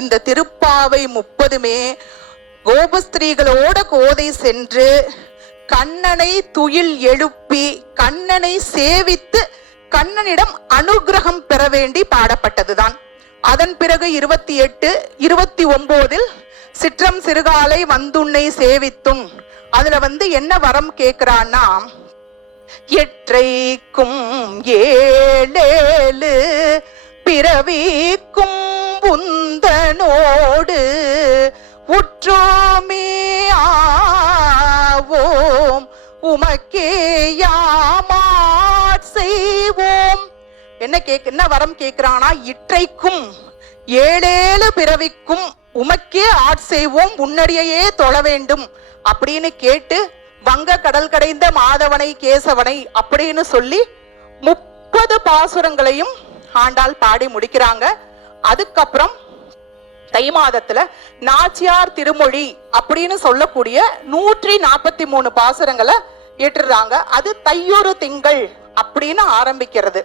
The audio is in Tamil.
இந்த திருப்பாவை 30மே கோபஸ்திரீகளோட கோதை சென்று கண்ணனை துயில் எழுப்பி கண்ணனை சேவித்து கண்ணனிடம் அனுகிரகம் பெற வேண்டி பாடப்பட்டதுதான். அதன் பிறகு 28, 29 சிற்றம் சிறுகாலை வந்துன்னை சேவித்தும் அதுல என்ன வரம் கேக்குறான்னா, எற்றைக்கும் ஏழேழு பிறவிக்கும் உந்தனோடு உற்றோமே ஆவோம் உமக்கே யாமாட் செய்வோம். என்ன வரம் கேட்கிறானா, இற்றைக்கும் ஏழேழு பிறவிக்கும் உமக்கே ஆட்செய்வோம், உன்னடியே தொழ வேண்டும் அப்படின்னு கேட்டு வங்க கடல் கடைந்த மாதவனை கேசவனை அப்படின்னு சொல்லி 30 பாசுரங்களையும் ஆண்டாள் பாடி முடிக்கிறாங்க. அதுக்கப்புறம் தை மாதத்துல நாச்சியார் திருமொழி அப்படின்னு சொல்லக்கூடிய 143 பாசுரங்களை ஏற்றுறாங்க. அது தையொரு திங்கள் அப்படின்னு ஆரம்பிக்கிறது.